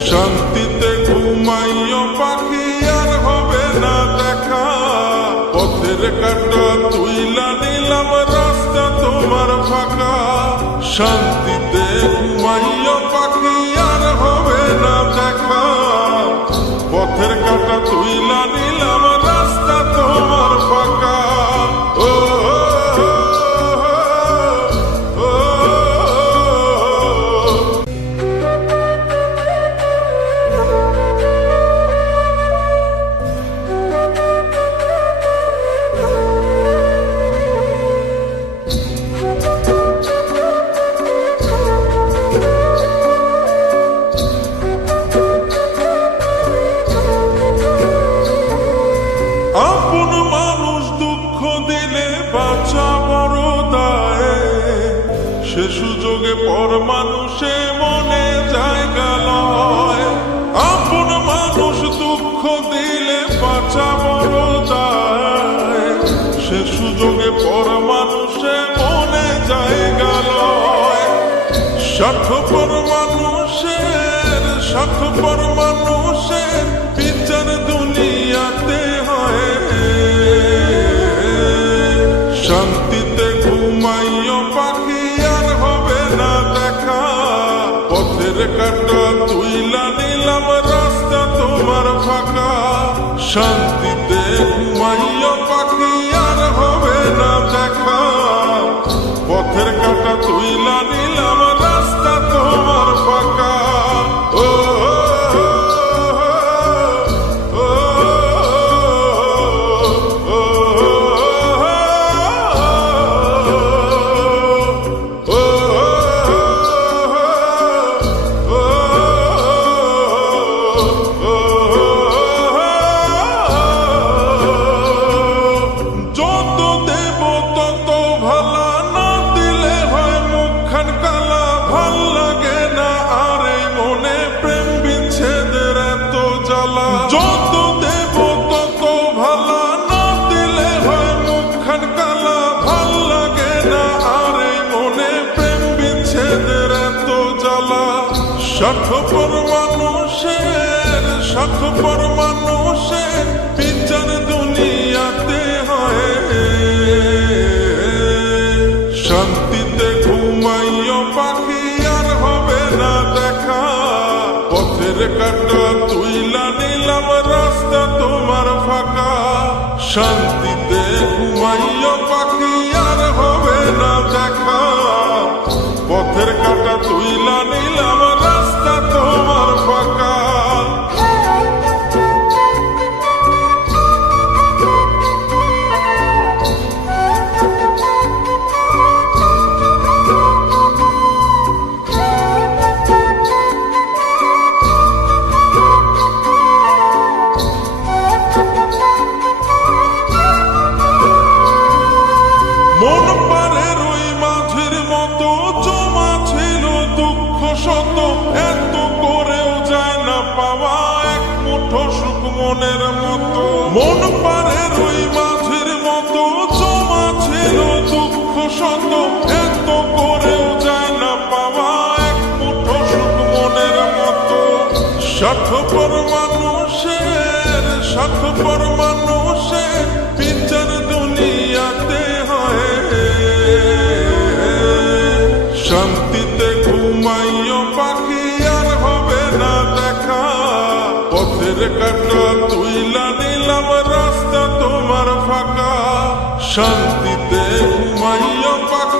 শান্তিতে ঘুমাইও পাখি আর হবে না দেখা, পথের কাঁটা তুইলা নিলাম রাস্তা তোমার ফাঁকা। শান্তিতে ঘুমাইও পাখি আর হবে না দেখা, পথের কাঁটা তুইলা নিলাম রাস্তা তোমার ফাঁকা। ও আপন মানুষ দুঃখ দিলে বাঁচা বড় দায়, সে সুযোগে পর মানুষে মনে জায়গা লয়। আপন মানুষ দুঃখ দিলে বাঁচা বড় দায়, সে সুযোগে পর মানুষে মনে জায়গা লয়। স্বার্থপর মানুষের স্বার্থপর মানুষের বিচার দুনিয়াতে হয়। শান্তিতে ঘুমাইও পাখি আর হবে না দেখা, পথের কাঁটা তুইলা নিলাম রাস্তা তোমার ফাঁকা। শান্তিতে ঘুমাইও পাখি আর হবে না দেখা, পথের কাঁটা তুইলা নিলাম রাস্তা তোমার ফাঁকা। ও যত দেব তত ভালা, না দিলে হয় মুখখান কালা। ভাল লাগে না আর এই মনে প্রেম বিচ্ছেদের এত জ্বালা। যত দেব তত ভালা, না দিলে হয় মুখখান কালা। ভাল লাগে না আর এই মনে প্রেম বিচ্ছেদের এত জ্বালা। স্বার্থপর মানুষের স্বার্থপর মানুষের বিচার দুনিয়াতে হয়। শান্তিতে ঘুমাইও পাখি আর হবে না দেখা, পথের কাঁটা তুইলা নিলাম রাস্তা তোমার ফাঁকা। শান্তিতে ঘুমাইও পাখি আর হবে না দেখা, পথের কাঁটা তুইলা নিলাম রাস্তা তোমার ফাঁকা। মন পারের ওই মাঝির মতো জমা ছিল দুঃখ শত, এত করেও যায় না পাওয়া এক মুঠো সুখ মনের মতো। মন পারের ওই মাঝির মতো জমা ছিল দুঃখ শত, এত করেও যায় না পাওয়া এক মুঠো সুখ মনের মতো। স্বার্থপর মানুষের স্বার্থপর মানুষের বিচার দুনিয়াতে হয়। শান্তিতে ঘুমাইও পাখি আর হবে না দেখা, পথের কাঁটা তুইলা নিলাম রাস্তা তোমার ফাঁকা। শান্তিতে ঘুমাইও পাখি